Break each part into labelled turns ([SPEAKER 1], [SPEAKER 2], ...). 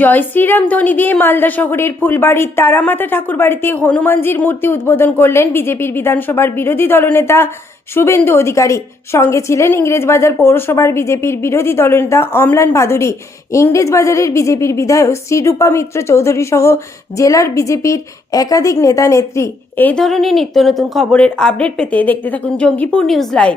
[SPEAKER 1] জয় শ্রীরাম ধ্বনি দিয়ে মালদা শহরের ফুলবাড়ির তারামাতা ঠাকুর বাড়িতে হনুমানজির মূর্তি উদ্বোধন করলেন বিজেপির বিধানসভার বিরোধী দলনেতা শুভেন্দু অধিকারী। সঙ্গে ছিলেন ইংরেজবাজার পৌরসভার বিজেপির বিরোধী দলনেতা অমলান ভাদুরী। ইংরেজবাজারের বিজেপির বিধায়ক শ্রীরূপা মিত্র চৌধুরী সহ জেলার বিজেপির একাধিক নেতা নেত্রী। এই ধরনের নিত্য নতুন খবরের আপডেট পেতে দেখতে থাকুন জঙ্গিপুর নিউজ লাইভ।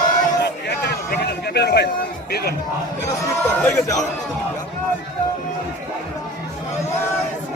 [SPEAKER 2] শ্রীরাম জয় বজরং বলে জয় বজরং বলে
[SPEAKER 3] बस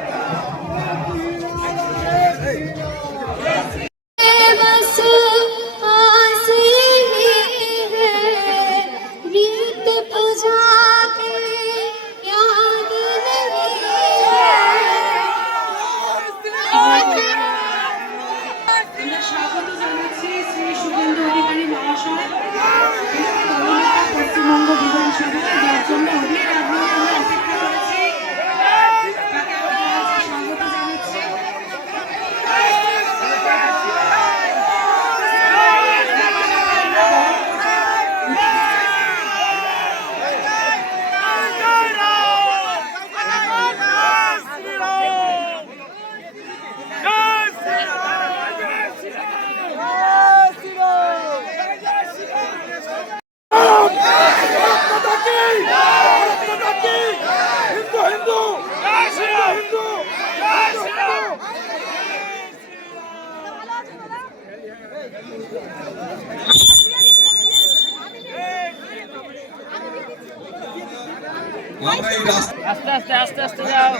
[SPEAKER 4] আস্তে আস্তে আস্তে আস্তে যাও।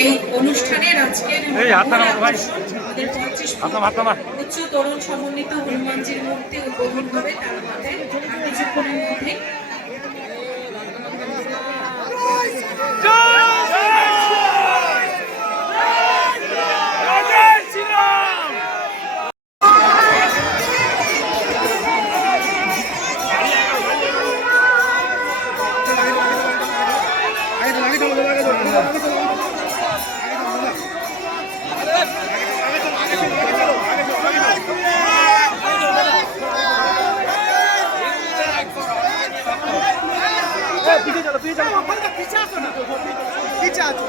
[SPEAKER 5] এই
[SPEAKER 6] অনুষ্ঠানের আজকের। উচ্চ তরুণ সমন্বিত হনুমানজির মূর্তি উদ্বোধন হবে তার মধ্যে আর কিছুক্ষণের মধ্যে
[SPEAKER 2] পিছিয়ে চলো পিছিয়ে চলো পিছিয়ে আসো না পিছিয়ে আসো